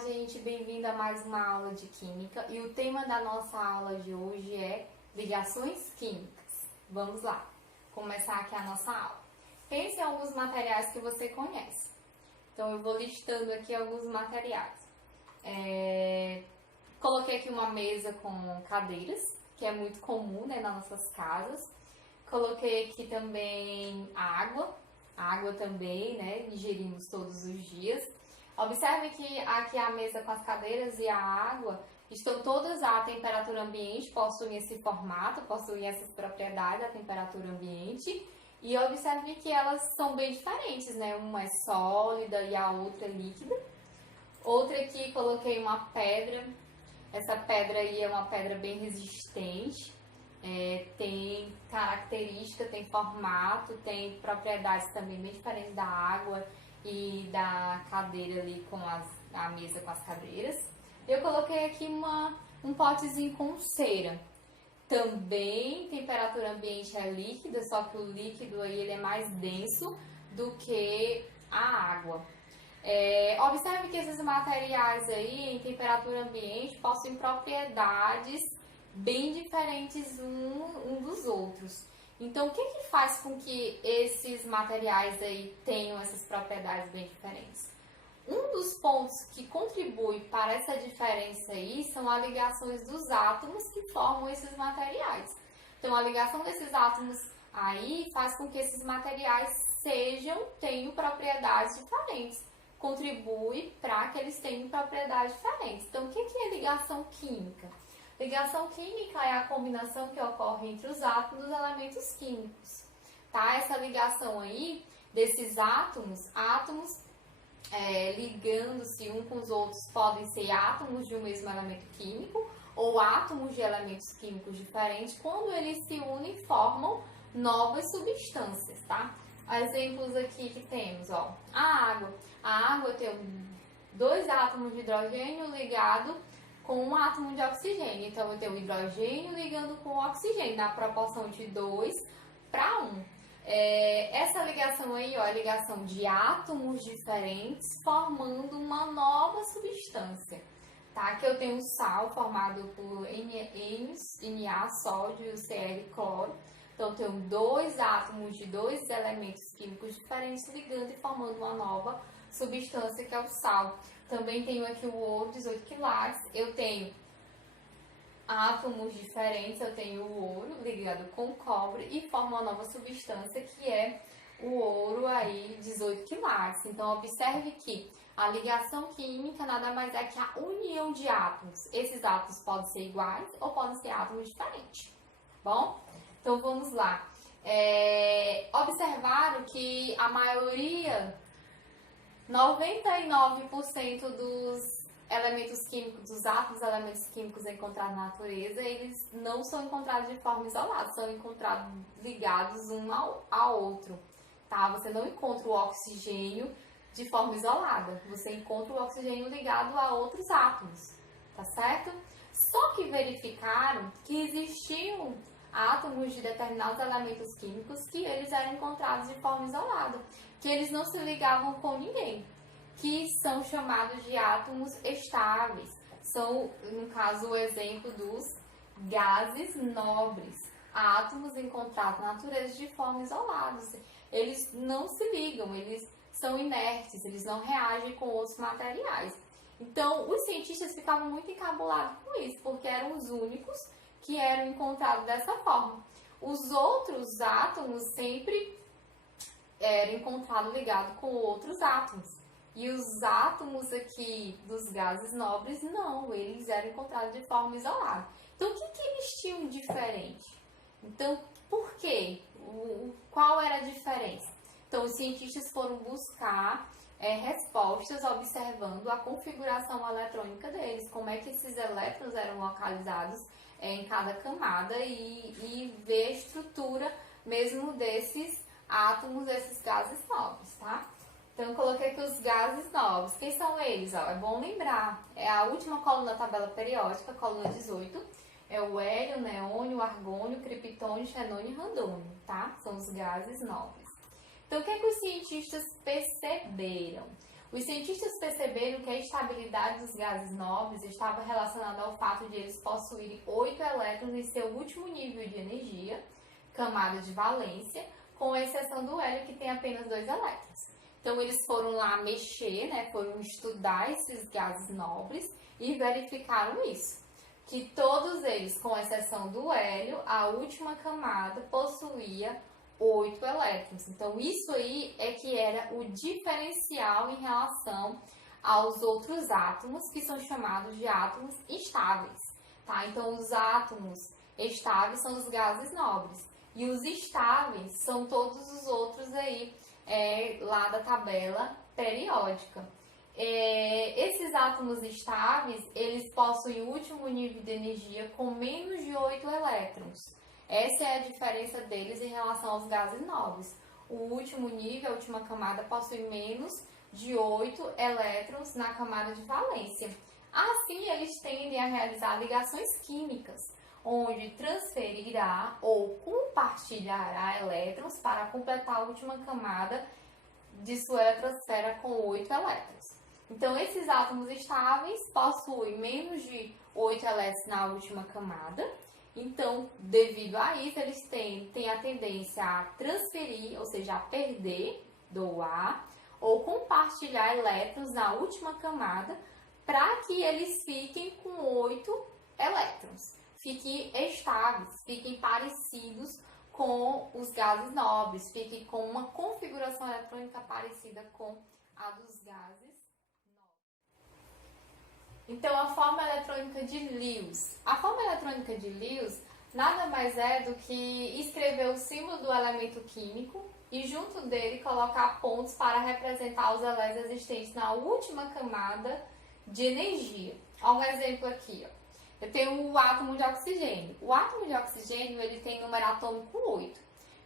gente, bem-vindo a mais uma aula de Química e o tema da nossa aula de hoje é ligações químicas. Vamos lá, começar aqui a nossa aula. Pense em alguns materiais que você conhece. Então eu vou listando aqui alguns materiais. Coloquei aqui uma mesa com cadeiras, que é muito comum, né, nas nossas casas. Coloquei aqui também a água também, né, ingerimos todos os dias. Observe que aqui a mesa com as cadeiras e a água estão todas à temperatura ambiente, possuem esse formato, possuem essas propriedades, a temperatura ambiente. E observe que elas são bem diferentes, né? Uma é sólida e a outra é líquida. Outra aqui, coloquei uma pedra. Essa pedra aí é uma pedra bem resistente. Tem característica, tem formato, tem propriedades também bem diferentes da água e da cadeira ali com a mesa com as cadeiras. Eu coloquei aqui um potezinho com cera. Também temperatura ambiente é líquida, só que o líquido aí ele é mais denso do que a água. Observe que esses materiais aí em temperatura ambiente possuem propriedades bem diferentes um dos outros. Então, o que faz com que esses materiais aí tenham essas propriedades bem diferentes? Um dos pontos que contribui para essa diferença aí são as ligações dos átomos que formam esses materiais. Então, a ligação desses átomos aí faz com que esses materiais tenham propriedades diferentes. Contribui para que eles tenham propriedades diferentes. Então, o que é ligação química? Ligação química é a combinação que ocorre entre os átomos dos elementos químicos. Tá? Essa ligação aí desses átomos ligando-se uns com os outros podem ser átomos de um mesmo elemento químico ou átomos de elementos químicos diferentes. Quando eles se unem, formam novas substâncias, tá? Exemplos aqui que temos, ó, a água. A água tem dois átomos de hidrogênio ligado com um átomo de oxigênio. Então, eu tenho o hidrogênio ligando com o oxigênio, na proporção de 2 para 1. Essa ligação aí, ó, é a ligação de átomos diferentes formando uma nova substância. Tá? Aqui eu tenho o sal formado por Na, sódio, e o Cl, cloro. Então, eu tenho dois átomos de dois elementos químicos diferentes ligando e formando uma nova substância que é o sal. Também tenho aqui o ouro, 18 quilates. Eu tenho átomos diferentes, eu tenho o ouro ligado com cobre e forma uma nova substância que é o ouro aí, 18 quilates. Então, observe que a ligação química nada mais é que a união de átomos. Esses átomos podem ser iguais ou podem ser átomos diferentes, bom? Então, vamos lá. Observaram que a maioria, 99% dos elementos químicos, dos átomos elementos químicos encontrados na natureza, eles não são encontrados de forma isolada, são encontrados ligados um ao outro, tá? Você não encontra o oxigênio de forma isolada, você encontra o oxigênio ligado a outros átomos, tá certo? Só que verificaram que existiam átomos de determinados elementos químicos que eles eram encontrados de forma isolada, que eles não se ligavam com ninguém, que são chamados de átomos estáveis. São, no caso, o exemplo dos gases nobres. Átomos encontrados na natureza de forma isolada. Eles não se ligam, eles são inertes, eles não reagem com outros materiais. Então, os cientistas ficavam muito encabulados com isso, porque eram os únicos que eram encontrados dessa forma. Os outros átomos sempre eram encontrados ligados com outros átomos. E os átomos aqui dos gases nobres, não, eles eram encontrados de forma isolada. Então, o que eles tinham diferente? Então, por quê? Qual era a diferença? Então, os cientistas foram buscar respostas observando a configuração eletrônica deles, como é que esses elétrons eram localizados em cada camada e ver a estrutura mesmo desses átomos, desses gases nobres, tá? Então, eu coloquei aqui os gases nobres. Quem são eles? Ó, é bom lembrar. É a última coluna da tabela periódica, coluna 18. É o hélio, o neônio, o argônio, o criptônio, o xenônio e o radônio, tá? São os gases nobres. Então, o que os cientistas perceberam? Os cientistas perceberam que a estabilidade dos gases nobres estava relacionada ao fato de eles possuírem 8 elétrons em seu último nível de energia, camada de valência, com exceção do hélio, que tem apenas 2 elétrons. Então, eles foram lá mexer, né, foram estudar esses gases nobres e verificaram isso, que todos eles, com exceção do hélio, a última camada possuía 8 elétrons. Então, isso aí é que era o diferencial em relação aos outros átomos, que são chamados de átomos instáveis, tá? Então, os átomos estáveis são os gases nobres. E os estáveis são todos os outros aí, lá da tabela periódica. Esses átomos estáveis, eles possuem o último nível de energia com menos de 8 elétrons. Essa é a diferença deles em relação aos gases nobres. O último nível, a última camada, possui menos de 8 elétrons na camada de valência. Assim, eles tendem a realizar ligações químicas, onde transferirá ou compartilhará elétrons para completar a última camada de sua eletrosfera com 8 elétrons. Então, esses átomos estáveis possuem menos de 8 elétrons na última camada. Então, devido a isso, eles têm a tendência a transferir, ou seja, a perder, doar, ou compartilhar elétrons na última camada para que eles fiquem com 8 elétrons. Fiquem estáveis, fiquem parecidos com os gases nobres, fiquem com uma configuração eletrônica parecida com a dos gases nobres. Então, a forma eletrônica de Lewis. A forma eletrônica de Lewis nada mais é do que escrever o símbolo do elemento químico e junto dele colocar pontos para representar os elétrons existentes na última camada de energia. Olha um exemplo aqui, ó. Eu tenho o átomo de oxigênio. O átomo de oxigênio ele tem número atômico 8.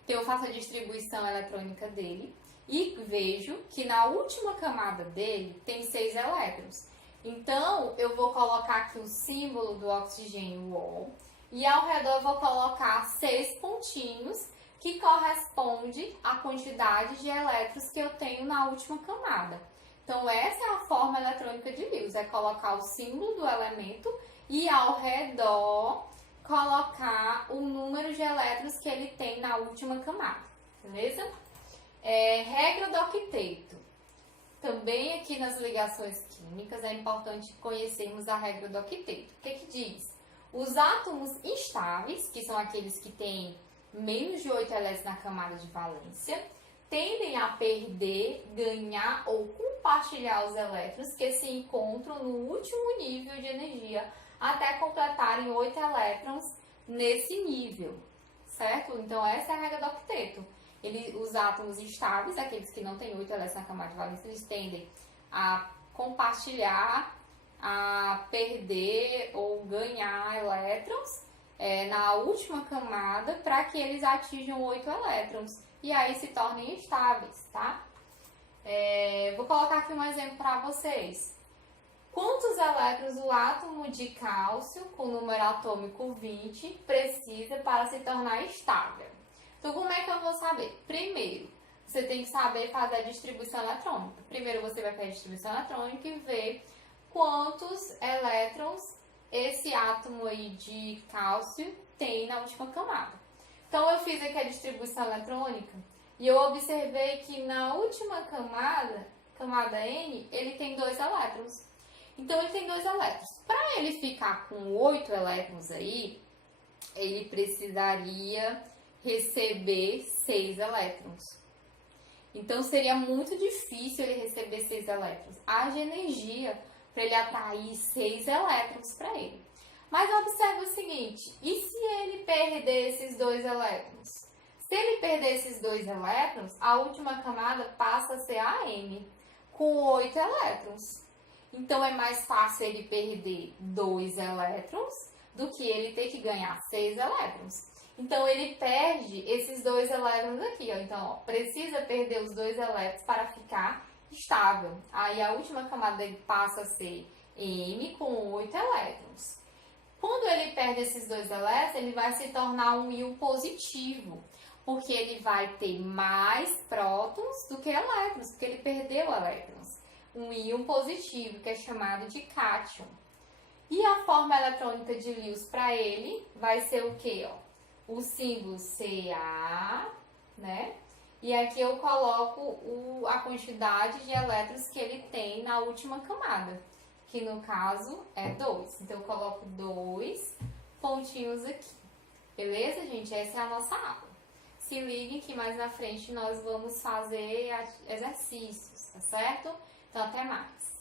Então, eu faço a distribuição eletrônica dele e vejo que na última camada dele tem 6 elétrons. Então, eu vou colocar aqui o símbolo do oxigênio O e ao redor eu vou colocar 6 pontinhos que corresponde à quantidade de elétrons que eu tenho na última camada. Então, essa é a forma eletrônica de Lewis, é colocar o símbolo do elemento e ao redor colocar o número de elétrons que ele tem na última camada, beleza? Regra do octeto. Também aqui nas ligações químicas é importante conhecermos a regra do octeto. O que diz? Os átomos instáveis, que são aqueles que têm menos de 8 elétrons na camada de valência, tendem a perder, ganhar ou compartilhar os elétrons que se encontram no último nível de energia até completarem 8 elétrons nesse nível, certo? Então, essa é a regra do octeto. Os átomos estáveis, aqueles que não têm 8 elétrons na camada de valência, eles tendem a compartilhar, a perder ou ganhar elétrons na última camada para que eles atinjam 8 elétrons e aí se tornem estáveis, tá? Vou colocar aqui um exemplo para vocês. Quantos elétrons o átomo de cálcio, com número atômico 20, precisa para se tornar estável? Então, como é que eu vou saber? Primeiro, você tem que saber fazer a distribuição eletrônica. Primeiro, você vai fazer a distribuição eletrônica e ver quantos elétrons esse átomo aí de cálcio tem na última camada. Então, eu fiz aqui a distribuição eletrônica e eu observei que na última camada, camada N, ele tem 2 elétrons. Então, ele tem 2 elétrons. Para ele ficar com 8 elétrons aí, ele precisaria receber 6 elétrons. Então, seria muito difícil ele receber 6 elétrons. Haja energia para ele atrair 6 elétrons para ele. Mas observe o seguinte, e se ele perder esses 2 elétrons? Se ele perder esses 2 elétrons, a última camada passa a ser a N, com 8 elétrons. Então, é mais fácil ele perder 2 elétrons do que ele ter que ganhar 6 elétrons. Então, ele perde esses 2 elétrons aqui, ó. Então, ó, precisa perder os 2 elétrons para ficar estável. Aí, a última camada dele passa a ser M com 8 elétrons. Quando ele perde esses 2 elétrons, ele vai se tornar um íon positivo, porque ele vai ter mais prótons do que elétrons, porque ele perdeu elétrons. um íon positivo, que é chamado de cátion. E a forma eletrônica de Lewis para ele vai ser o quê? Ó? O símbolo Ca, né? E aqui eu coloco a quantidade de elétrons que ele tem na última camada, que no caso é 2. Então eu coloco 2 pontinhos aqui. Beleza, gente? Essa é a nossa aula. Se liguem que mais na frente nós vamos fazer exercícios, tá certo? Então até mais.